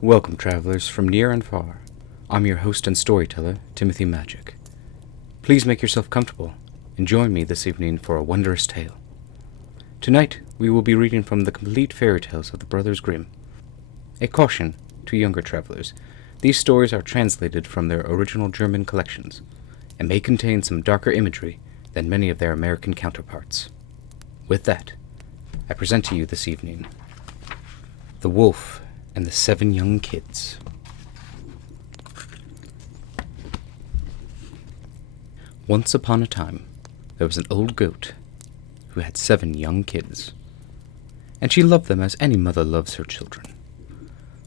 Welcome, travelers from near and far. I'm your host and storyteller, Timothy Majik. Please make yourself comfortable and join me this evening for a wondrous tale. Tonight, we will be reading from the complete fairy tales of the Brothers Grimm. A caution to younger travelers: these stories are translated from their original German collections and may contain some darker imagery than many of their American counterparts. With that, I present to you this evening The Wolf and the 7 Young Kids. Once upon a time, there was an old goat who had 7 young kids, and she loved them as any mother loves her children.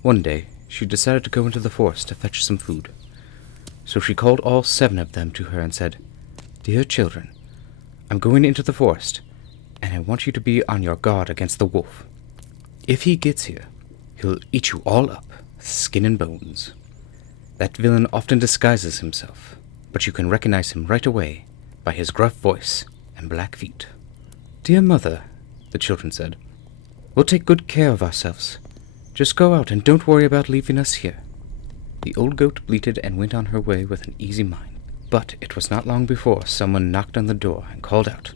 One day, she decided to go into the forest to fetch some food. So she called all 7 of them to her and said, "Dear children, I'm going into the forest, and I want you to be on your guard against the wolf. If he gets here, he'll eat you all up, skin and bones. That villain often disguises himself, but you can recognize him right away by his gruff voice and black feet." "Dear mother," the children said, "we'll take good care of ourselves. Just go out and don't worry about leaving us here." The old goat bleated and went on her way with an easy mind. But it was not long before someone knocked on the door and called out,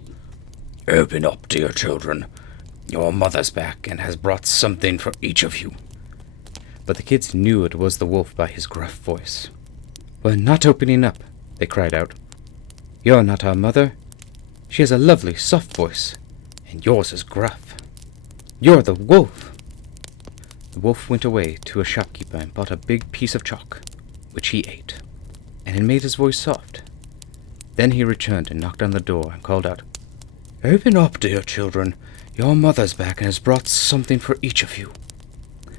"Open up, dear children. Your mother's back and has brought something for each of you." But the kids knew it was the wolf by his gruff voice. "We're not opening up," they cried out. "You're not our mother. She has a lovely, soft voice, and yours is gruff. You're the wolf." The wolf went away to a shopkeeper and bought a big piece of chalk, which he ate, and it made his voice soft. Then he returned and knocked on the door and called out, "Open up, dear children. Your mother's back and has brought something for each of you."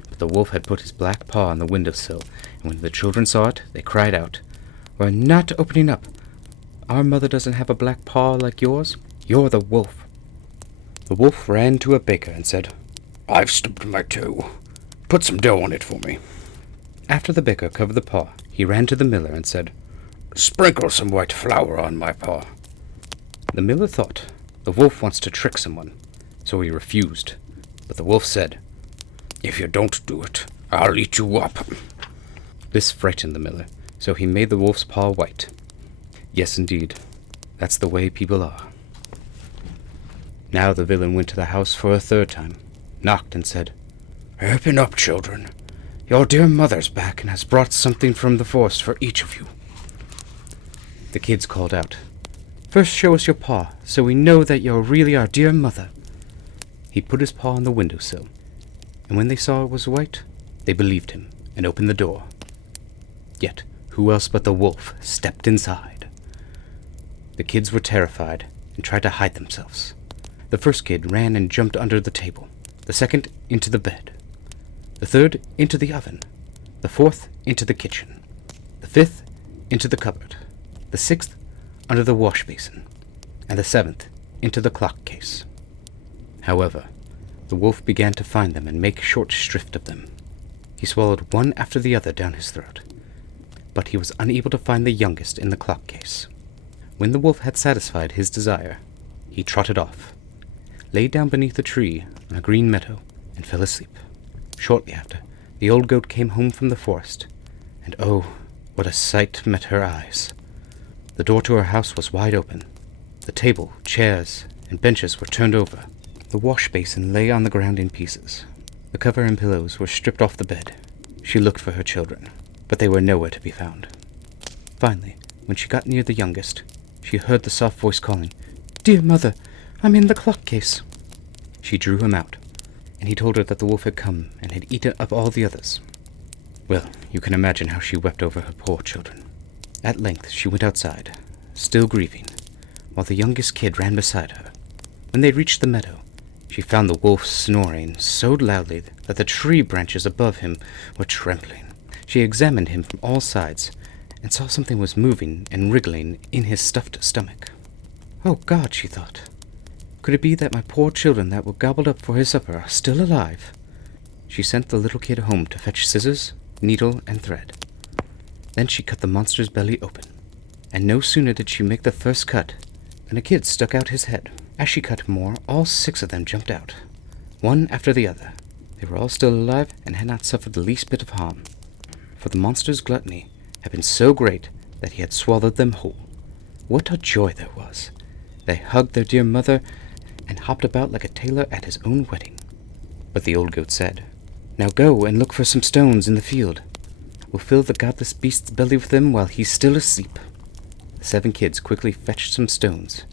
But the wolf had put his black paw on the windowsill, and when the children saw it, they cried out, "We're not opening up. Our mother doesn't have a black paw like yours. You're the wolf." The wolf ran to a baker and said, "I've stubbed my toe. Put some dough on it for me." After the baker covered the paw, he ran to the miller and said, "Sprinkle some white flour on my paw." The miller thought, the wolf wants to trick someone, so he refused. But the wolf said, "If you don't do it, I'll eat you up." This frightened the miller, so he made the wolf's paw white. Yes, indeed, that's the way people are. Now the villain went to the house for a 3rd time, knocked and said, "Open up, children. Your dear mother's back and has brought something from the forest for each of you." The kids called out, "First show us your paw, so we know that you're really our dear mother." He put his paw on the windowsill, and when they saw it was white, they believed him and opened the door. Yet who else but the wolf stepped inside? The kids were terrified and tried to hide themselves. The first kid ran and jumped under the table, the second into the bed, the third into the oven, the fourth into the kitchen, the fifth into the cupboard, the sixth under the wash basin, and the 7th into the clock case. However, the wolf began to find them and make short shrift of them. He swallowed one after the other down his throat, but he was unable to find the youngest in the clock case. When the wolf had satisfied his desire, he trotted off, lay down beneath a tree on a green meadow, and fell asleep. Shortly after, the old goat came home from the forest, and oh, what a sight met her eyes! The door to her house was wide open. The table, chairs, and benches were turned over. The wash basin lay on the ground in pieces. The cover and pillows were stripped off the bed. She looked for her children, but they were nowhere to be found. Finally, when she got near the youngest, she heard the soft voice calling, "Dear mother, I'm in the clock case." She drew him out, and he told her that the wolf had come and had eaten up all the others. Well, you can imagine how she wept over her poor children. At length she went outside, still grieving, while the youngest kid ran beside her. When they reached the meadow, she found the wolf snoring so loudly that the tree branches above him were trembling. She examined him from all sides, and saw something was moving and wriggling in his stuffed stomach. "Oh God," she thought, "could it be that my poor children that were gobbled up for his supper are still alive?" She sent the little kid home to fetch scissors, needle, and thread. Then she cut the monster's belly open, and no sooner did she make the first cut than a kid stuck out his head. As she cut more, all 6 of them jumped out, one after the other. They were all still alive and had not suffered the least bit of harm, for the monster's gluttony had been so great that he had swallowed them whole. What a joy there was! They hugged their dear mother and hopped about like a tailor at his own wedding. But the old goat said, "Now go and look for some stones in the field. We'll fill the godless beast's belly with them while he's still asleep." The 7 kids quickly fetched some stones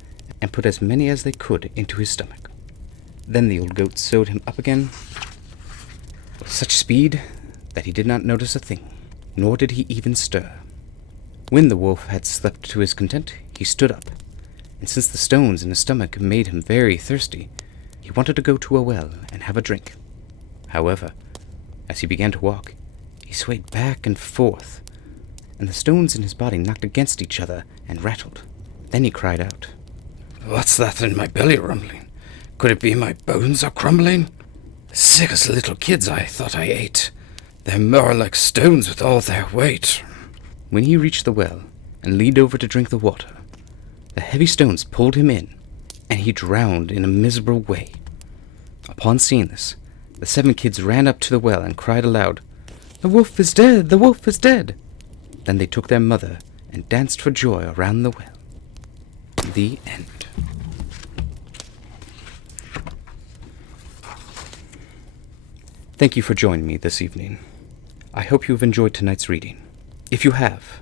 and put as many as they could into his stomach. Then the old goat sewed him up again with such speed that he did not notice a thing, nor did he even stir. When the wolf had slept to his content, he stood up, and since the stones in his stomach made him very thirsty, he wanted to go to a well and have a drink. However, as he began to walk, he swayed back and forth, and the stones in his body knocked against each other and rattled. Then he cried out, "What's that in my belly rumbling? Could it be my bones are crumbling? Sick as little kids I thought I ate. They're more like stones with all their weight." When he reached the well and leaned over to drink the water, the heavy stones pulled him in, and he drowned in a miserable way. Upon seeing this, the 7 kids ran up to the well and cried aloud, "The wolf is dead! The wolf is dead!" Then they took their mother and danced for joy around the well. The end. Thank you for joining me this evening. I hope you have enjoyed tonight's reading. If you have,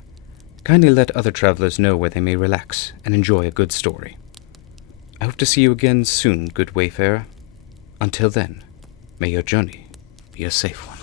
kindly let other travelers know where they may relax and enjoy a good story. I hope to see you again soon, good wayfarer. Until then, may your journey be a safe one.